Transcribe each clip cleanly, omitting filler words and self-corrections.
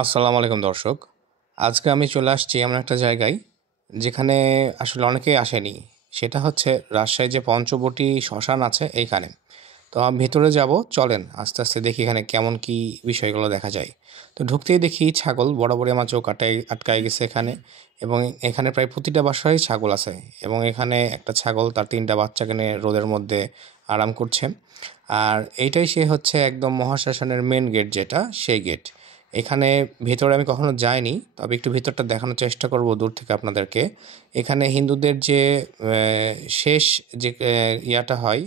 আসসালামু আলাইকুম দর্শক। আজকে আমি চলে আসছি এমন একটা জায়গায় যেখানে আসলে অনেকেই আসেনি। সেটা হচ্ছে রাজশাহী যে পঞ্চবটি শ্মশান আছে এইখানে। তো আমি ভেতরে যাব, চলেন আস্তে আস্তে দেখি এখানে কেমন কি বিষয়গুলো দেখা যায়। তো ঢুকতেই দেখি ছাগল, বরাবরই আমার চোখ আটকায় গেছে এখানে। এবং এখানে প্রায় প্রতিটা বাসায় ছাগল আছে। এবং এখানে একটা ছাগল তার ৩টা বাচ্চাকে নিয়ে রোদের মধ্যে আরাম করছে। আর এইটাই সে হচ্ছে একদম মহাশ্মশানের মেন গেট, যেটা সেই গেট। এখানে ভেতরে আমি কখনো যাইনি, তবে একটু ভেতরটা দেখানোর চেষ্টা করব দূর থেকে আপনাদেরকে। এখানে হিন্দুদের যে শেষ যে ইয়াটা হয়,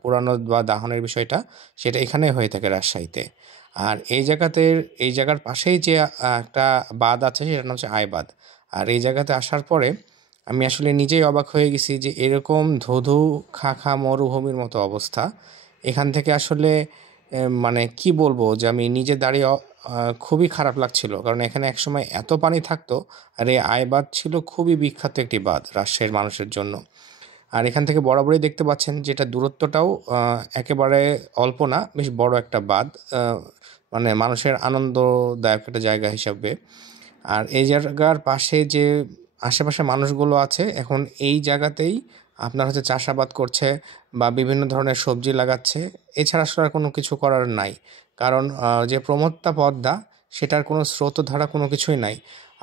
পুরানো বা দাহনের বিষয়টা, সেটা এখানে হয়ে থাকে রাজশাহীতে। আর এই জায়গার পাশেই যে একটা বাঁধ আছে, সেটার নাম হচ্ছে আইবাদ। আর এই জায়গাতে আসার পরে আমি আসলে নিজেই অবাক হয়ে গেছি যে এরকম ধধু খা খা মরুভূমির মতো অবস্থা। এখান থেকে আসলে মানে কি বলবো, যে আমি নিজে দাঁড়িয়ে খুবই খারাপ লাগছিল, কারণ এখানে একসময় এত পানি থাকতো। আর এই আইবাদ ছিল খুবই বিখ্যাত একটি বাঁধ রাজশাহীর মানুষের জন্য। আর এখান থেকে বরাবরই দেখতে পাচ্ছেন যেটা দূরত্বটাও একেবারে অল্প না, বেশ বড় একটা বাঁধ। মানে মানুষের আনন্দদায়ক একটা জায়গা হিসাবে। আর এই জায়গার পাশে যে আশেপাশে মানুষগুলো আছে, এখন এই জায়গাতেই আপনার হচ্ছে চাষাবাদ করছে বা বিভিন্ন ধরনের সবজি লাগাচ্ছে। এছাড়া আসলে আর কোনো কিছু করার নাই, কারণ যে প্রমত্তা পদ্মা, সেটার কোনো স্রোতধারা কোনো কিছুই নাই।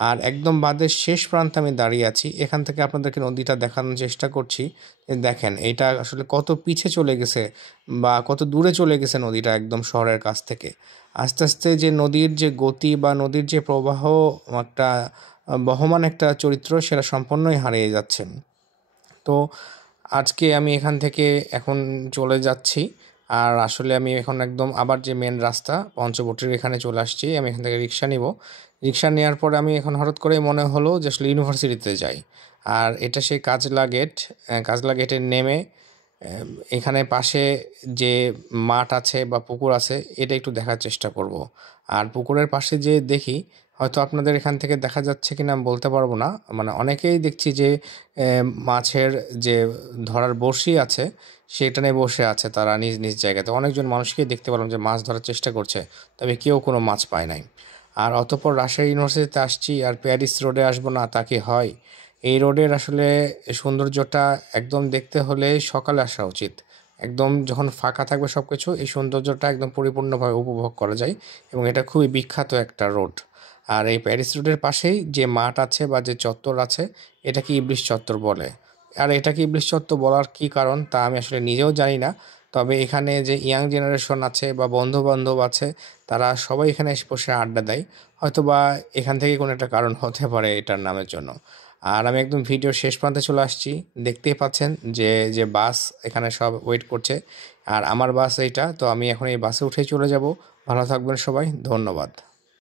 আর একদম বাঁধের শেষ প্রান্তে আমি দাঁড়িয়ে আছি। এখান থেকে আপনাদেরকে নদীটা দেখানোর চেষ্টা করছি। দেখেন এটা আসলে কত পিছে চলে গেছে বা কত দূরে চলে গেছে নদীটা একদম শহরের কাছ থেকে। আস্তে আস্তে যে নদীর যে গতি বা নদীর যে প্রবাহ, একটা বহমান একটা চরিত্র, সেটা সম্পূর্ণই হারিয়ে যাচ্ছে। তো আজকে আমি এখান থেকে এখন চলে যাচ্ছি। আর আসলে আমি এখন একদম আবার যে মেন রাস্তা পঞ্চবটির এখানে চলে আসছি। আমি এখান থেকে রিক্সা নিব। রিক্সা নেওয়ার পরে আমি এখন হঠাৎ করে মনে হলো যে আসলে ইউনিভার্সিটিতে যাই। আর এটা সেই কাজলা গেট। কাজলা গেটে নেমে এখানে পাশে যে মাঠ আছে বা পুকুর আছে, এটা একটু দেখার চেষ্টা করব। আর পুকুরের পাশে যে দেখি, হয়তো আপনাদের এখান থেকে দেখা যাচ্ছে কিনা আমি বলতে পারবো না। মানে অনেকেই দেখছি যে মাছের যে ধরার বড়শি আছে, সেটা নিয়ে বসে আছে তারা নিজ নিজ জায়গাতে। অনেকজন মানুষকেই দেখতে পেলাম যে মাছ ধরার চেষ্টা করছে, তবে কেউ কোনো মাছ পায় নাই। আর অতঃপর রাজশাহী ইউনিভার্সিটিতে আসছি, আর প্যারিস রোডে আসবো না তা কি হয়? এই রোডের আসলে সৌন্দর্যটা একদম দেখতে হলে সকালে আসা উচিত। একদম যখন ফাঁকা থাকবে সব কিছু, এই সৌন্দর্যটা একদম পরিপূর্ণভাবে উপভোগ করা যায়। এবং এটা খুবই বিখ্যাত একটা রোড। আর এই প্যারিস রোডের পাশেই যে মাঠ আছে বা যে চত্বর আছে, এটাকে ইবলিশ চত্বর বলে। আর এটাকে ইবলিশ চত্বর বলার কী কারণ তা আমি আসলে নিজেও জানি না। তবে এখানে যে ইয়াং জেনারেশন আছে বা বন্ধু বান্ধব আছে, তারা সবাই এখানে এসে বসে আড্ডা দেয়। হয়তো বা এখান থেকে কোনো একটা কারণ হতে পারে এটার নামের জন্য। আর আমি একদম ভিডিওর শেষ প্রান্তে চলে আসছি। দেখতেই পাচ্ছেন যে যে বাস এখানে সব ওয়েট করছে। আর আমার বাস এইটা, তো আমি এখন এই বাসে উঠেই চলে যাব। ভালো থাকবেন সবাই, ধন্যবাদ।